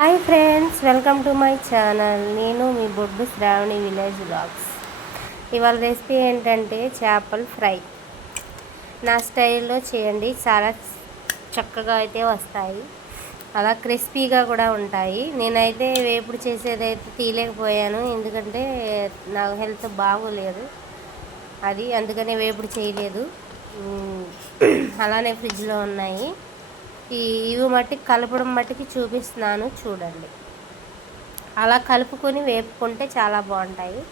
Hi friends welcome to my channel. నేను మీ Boddu Shravani village blogs ఇవాళ రెసిపీ ఏంటంటే చేపల ఫ్రై. నా స్టైల్లో చేయండి చాలా చక్కగా అయితే వస్తాయి. అలా క్రిస్పీగా కూడా ఉంటాయి. నేనైతే వేపుడు చేసేదైతే తీయలేకపోయాను ఎందుకంటే నాకు హెల్త్ బాగోలేదు. అది అందుకనే వేపుడు చేయలేదు. అలానే ఫ్రిడ్జ్లో ఉన్నాయి. ఈ ఇవి మట్టికి కలపడం మట్టికి చూపిస్తున్నాను చూడండి. అలా కలుపుకొని వేపుకుంటే చాలా బాగుంటాయి.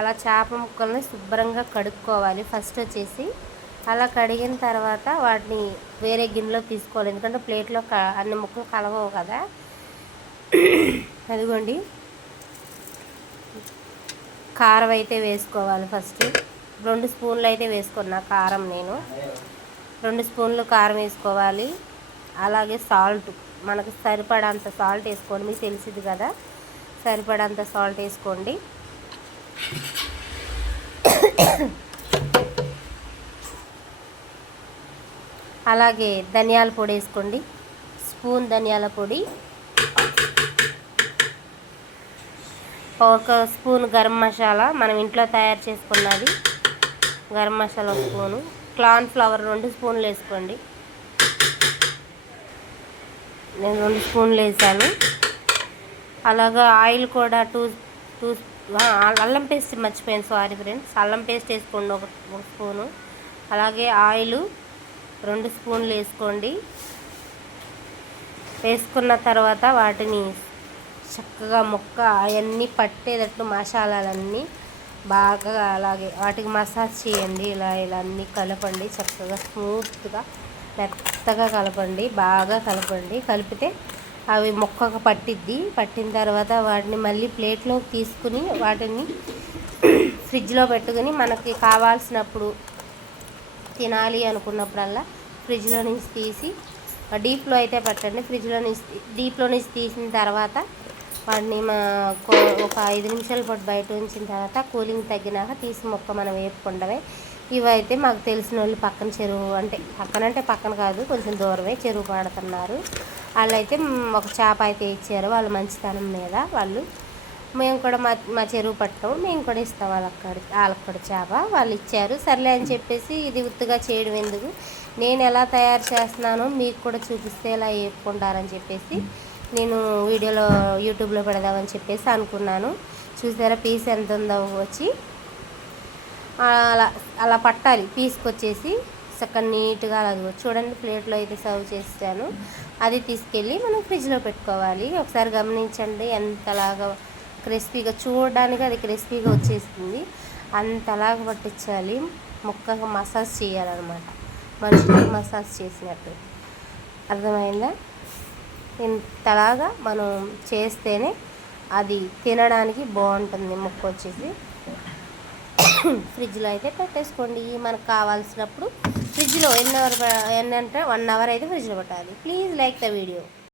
అలా చేప ముక్కల్ని శుభ్రంగా కడుక్కోవాలి ఫస్ట్ వచ్చేసి. అలా కడిగిన తర్వాత వాటిని వేరే గిన్నెలో తీసుకోవాలి. ఎందుకంటే ప్లేట్లో క అన్ని ముక్కలు కలవవు కదా. అదిగోండి. కారం అయితే వేసుకోవాలి ఫస్ట్. రెండు స్పూన్లు అయితే వేసుకున్నా కారం నేను. రెండు స్పూన్లు కారం వేసుకోవాలి. అలాగే సాల్ట్ మనకు సరిపడంత సాల్ట్ వేసుకోండి మీకు తెలిసింది కదా? సరిపడంత సాల్ట్ వేసుకోండి. అలాగే ధనియాల పొడి వేసుకోండి. స్పూన్ ధనియాల పొడి. ఒక స్పూన్ గరం మసాలా మనం ఇంట్లో తయారు చేసుకున్నది garam masala spoon. Corn flour రెండు స్పూన్లు వేసుకోండి. నేను రెండు స్పూన్లు వేసాను. అలాగా ఆయిల్ కూడా టూ టూ అల్లం పేస్ట్ మర్చిపోయాను సారీ ఫ్రెండ్స్. అల్లం పేస్ట్ వేసుకోండి ఒక ఒక స్పూను. అలాగే ఆయిల్ రెండు స్పూన్లు వేసుకోండి. వేసుకున్న తర్వాత వాటిని చక్కగా ముక్క అవన్నీ పట్టేటట్లు మసాలాలన్నీ బాగా అలాగే వాటికి మసాజ్ చేయండి. ఇలా ఇలా అన్నీ కలపండి చక్కగా స్మూత్గా. మెత్తగా కలపండి బాగా కలపండి. కలిపితే అవి మొక్కకు పట్టిద్ది. పట్టిన తర్వాత వాటిని మళ్ళీ ప్లేట్లోకి తీసుకుని వాటిని ఫ్రిడ్జ్లో పెట్టుకుని మనకి కావాల్సినప్పుడు తినాలి అనుకున్నప్పుడల్లా ఫ్రిడ్జ్లో నుంచి తీసి డీప్లో అయితే పెట్టండి. ఫ్రిడ్జ్లో నుంచి డీప్లో నుంచి తీసిన తర్వాత వాటిని మా కో- ఒక ఐదు నిమిషాల పాటు బయట ఉంచిన తర్వాత కూలింగ్ తగ్గినాక తీసి మొక్క మనం వేపుకుండవే ఇవైతే మాకు తెలిసిన వాళ్ళు పక్కన చెరువు అంటే పక్కన అంటే పక్కన కాదు కొంచెం దూరమే చెరువు పడుతున్నారు. వాళ్ళైతే అయితే ఒక చేప అయితే ఇచ్చారు వాళ్ళ మంచితనం మీద వాళ్ళు. మేము కూడా మా మా చెరువు పట్టడం మేము కూడా ఇస్తాం వాళ్ళక్కడ వాళ్ళకి కూడా చేప. వాళ్ళు ఇచ్చారు సర్లే అని చెప్పేసి ఇది ఉత్తుగా చేయడం ఎందుకు? నేను ఎలా తయారు చేస్తున్నానో మీకు కూడా చూపిస్తే ఎలా వేపుకుంటారని చెప్పేసి నేను వీడియోలో యూట్యూబ్లో పెడదామని చెప్పేసి అనుకున్నాను. చూసారా పీస్ ఎంత ఉందో వచ్చి. అలా అలా పట్టాలి. పీసుకొచ్చేసి చక్కగా నీట్గా అలాగే చూడండి ప్లేట్లో అయితే సర్వ్ చేస్తాను అది తీసుకెళ్ళి మనం ఫ్రిడ్జ్లో పెట్టుకోవాలి. ఒకసారి గమనించండి ఎంతలాగా క్రిస్పీగా చూడడానికి అది క్రిస్పీగా వచ్చేస్తుంది అంతలాగా పట్టించాలి. ముక్కగా మసాజ్ చేయాలన్నమాట. మనుషులకు మసాజ్ చేసినట్టు. అర్థమైందా? ఇంతలాగా మనం చేస్తేనే అది తినడానికి బాగుంటుంది. ముక్క వచ్చేసి ఫ్రిడ్జ్లో అయితే పెట్టేసుకోండి. మనకు కావాల్సినప్పుడు ఫ్రిడ్జ్లో ఎన్ని అవర్ ఎన్ని అంటే వన్ అవర్ అయితే ఫ్రిడ్జ్లో పెట్టాలి. Please like the video.